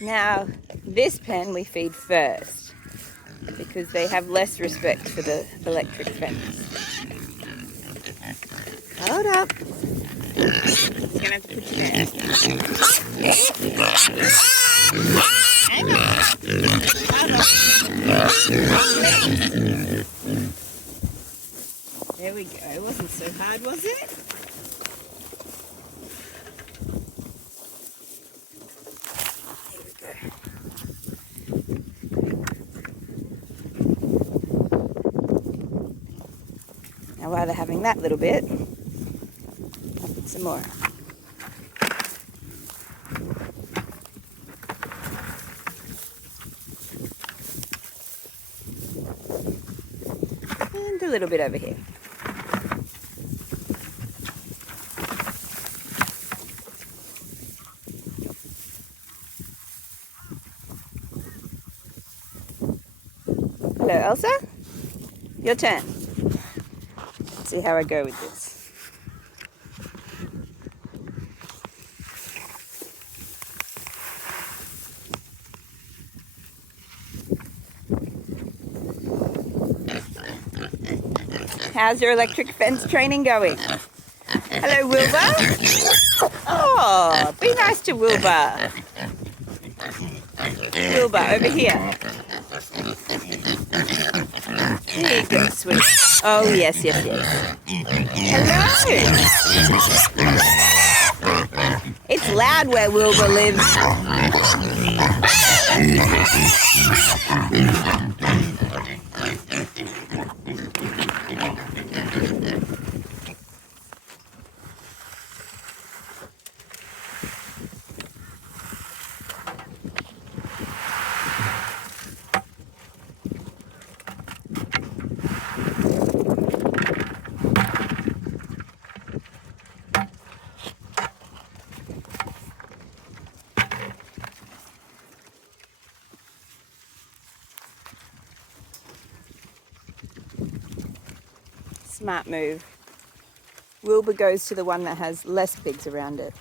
Now, this pen we feed first because they have less respect for the electric fence. Hold up. He's going to have to put you down. Hang on. There we go. It wasn't so hard, was it? Now while they're having that little bit, I'll put some more. And a little bit over here. Hello, Elsa. Your turn. Let's see how I go with this. How's your electric fence training going? Hello, Wilbur. Oh, be nice to Wilbur. Wilbur, over here. There you go, sweet. Oh, yes, yes, yes. Hello. It's loud where Wilbur lives. Smart move. Wilbur goes to the one that has less pigs around it.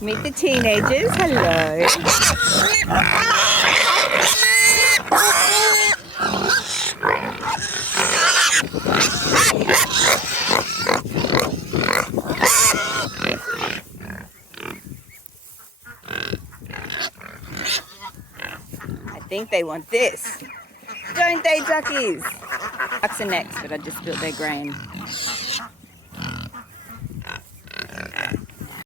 Meet the teenagers. Hello. I think they want this. Don't they, duckies? Ducks are next, but I just spilled their grain.